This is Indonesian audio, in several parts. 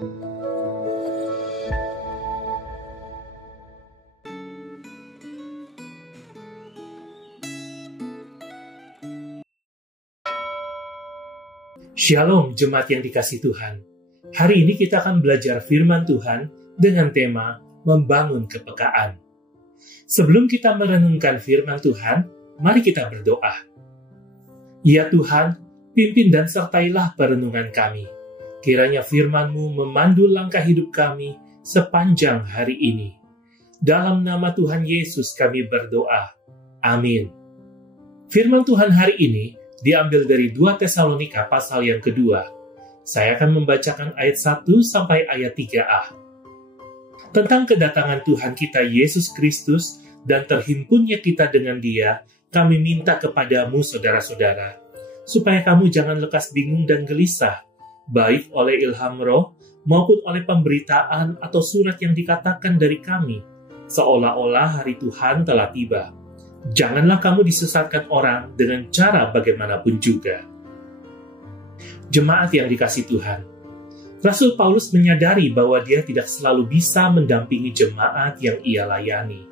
Shalom jemaat yang dikasihi Tuhan. Hari ini kita akan belajar firman Tuhan dengan tema membangun kepekaan. Sebelum kita merenungkan firman Tuhan, mari kita berdoa. Ya Tuhan, pimpin dan sertailah perenungan kami. Kiranya firman-Mu memandu langkah hidup kami sepanjang hari ini. Dalam nama Tuhan Yesus kami berdoa. Amin. Firman Tuhan hari ini diambil dari 2 Tesalonika pasal yang kedua. Saya akan membacakan ayat 1 sampai ayat 3a. Tentang kedatangan Tuhan kita Yesus Kristus dan terhimpunnya kita dengan Dia, kami minta kepadamu saudara-saudara, supaya kamu jangan lekas bingung dan gelisah, baik oleh ilham roh maupun oleh pemberitaan atau surat yang dikatakan dari kami, seolah-olah hari Tuhan telah tiba. Janganlah kamu disesatkan orang dengan cara bagaimanapun juga. Jemaat yang dikasihi Tuhan, Rasul Paulus menyadari bahwa dia tidak selalu bisa mendampingi jemaat yang ia layani.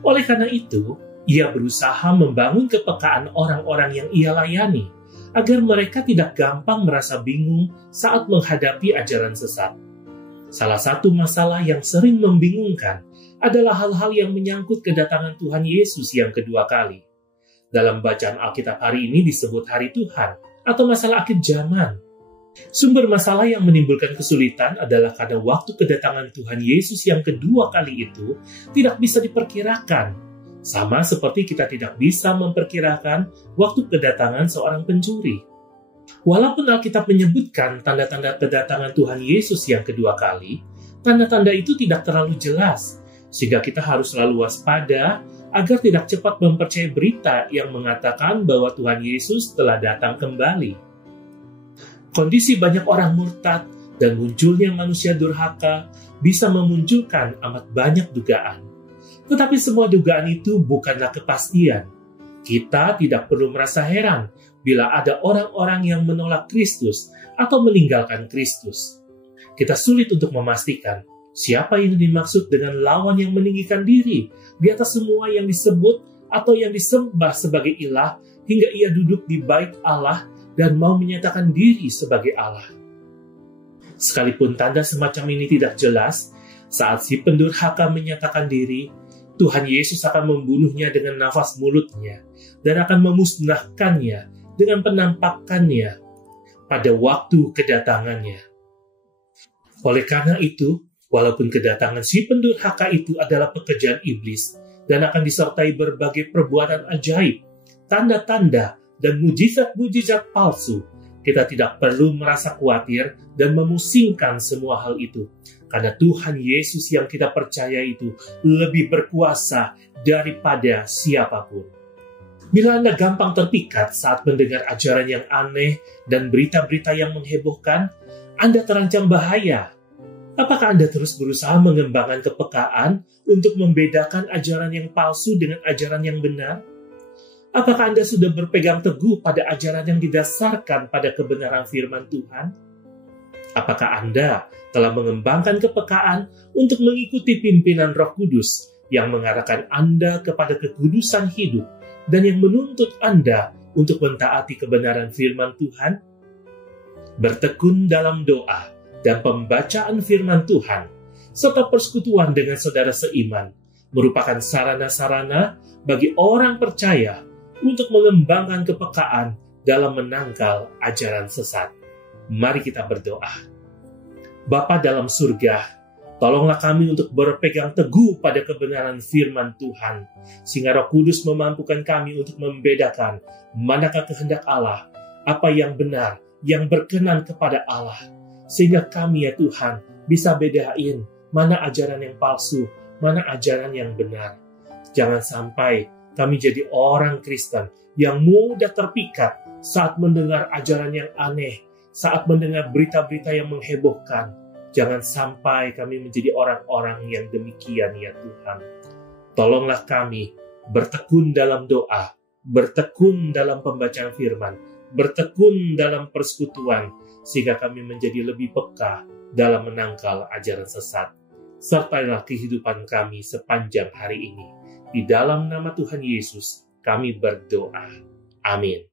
Oleh karena itu, ia berusaha membangun kepekaan orang-orang yang ia layani, agar mereka tidak gampang merasa bingung saat menghadapi ajaran sesat. Salah satu masalah yang sering membingungkan adalah hal-hal yang menyangkut kedatangan Tuhan Yesus yang kedua kali. Dalam bacaan Alkitab hari ini disebut hari Tuhan atau masalah akhir zaman. Sumber masalah yang menimbulkan kesulitan adalah karena waktu kedatangan Tuhan Yesus yang kedua kali itu tidak bisa diperkirakan. Sama seperti kita tidak bisa memperkirakan waktu kedatangan seorang pencuri. Walaupun Alkitab menyebutkan tanda-tanda kedatangan Tuhan Yesus yang kedua kali, tanda-tanda itu tidak terlalu jelas, sehingga kita harus selalu waspada agar tidak cepat mempercayai berita yang mengatakan bahwa Tuhan Yesus telah datang kembali. Kondisi banyak orang murtad dan munculnya manusia durhaka bisa memunculkan amat banyak dugaan. Tetapi semua dugaan itu bukanlah kepastian. Kita tidak perlu merasa heran bila ada orang-orang yang menolak Kristus atau meninggalkan Kristus. Kita sulit untuk memastikan siapa yang dimaksud dengan lawan yang meninggikan diri di atas semua yang disebut atau yang disembah sebagai ilah hingga ia duduk di bait Allah dan mau menyatakan diri sebagai Allah. Sekalipun tanda semacam ini tidak jelas, saat si pendurhaka menyatakan diri, Tuhan Yesus akan membunuhnya dengan nafas mulutnya dan akan memusnahkannya dengan penampakannya pada waktu kedatangannya. Oleh karena itu, walaupun kedatangan si pendurhaka itu adalah pekerjaan iblis dan akan disertai berbagai perbuatan ajaib, tanda-tanda, dan mujizat-mujizat palsu, kita tidak perlu merasa khawatir dan memusingkan semua hal itu. Karena Tuhan Yesus yang kita percaya itu lebih berkuasa daripada siapapun. Bila Anda gampang terpikat saat mendengar ajaran yang aneh dan berita-berita yang menghebohkan, Anda terancam bahaya. Apakah Anda terus berusaha mengembangkan kepekaan untuk membedakan ajaran yang palsu dengan ajaran yang benar? Apakah Anda sudah berpegang teguh pada ajaran yang didasarkan pada kebenaran firman Tuhan? Apakah Anda telah mengembangkan kepekaan untuk mengikuti pimpinan Roh Kudus yang mengarahkan Anda kepada kekudusan hidup dan yang menuntut Anda untuk mentaati kebenaran firman Tuhan? Bertekun dalam doa dan pembacaan firman Tuhan, serta persekutuan dengan saudara seiman, merupakan sarana-sarana bagi orang percaya untuk mengembangkan kepekaan dalam menangkal ajaran sesat. Mari kita berdoa. Bapa dalam surga, tolonglah kami untuk berpegang teguh pada kebenaran firman Tuhan, sehingga Roh Kudus memampukan kami untuk membedakan manakah kehendak Allah, apa yang benar, yang berkenan kepada Allah, sehingga kami ya Tuhan bisa bedain mana ajaran yang palsu, mana ajaran yang benar. Jangan sampai kami jadi orang Kristen yang mudah terpikat saat mendengar ajaran yang aneh, saat mendengar berita-berita yang menghebohkan. Jangan sampai kami menjadi orang-orang yang demikian ya Tuhan. Tolonglah kami bertekun dalam doa, bertekun dalam pembacaan firman, bertekun dalam persekutuan, sehingga kami menjadi lebih peka dalam menangkal ajaran sesat. Sertailah kehidupan kami sepanjang hari ini. Di dalam nama Tuhan Yesus, kami berdoa. Amin.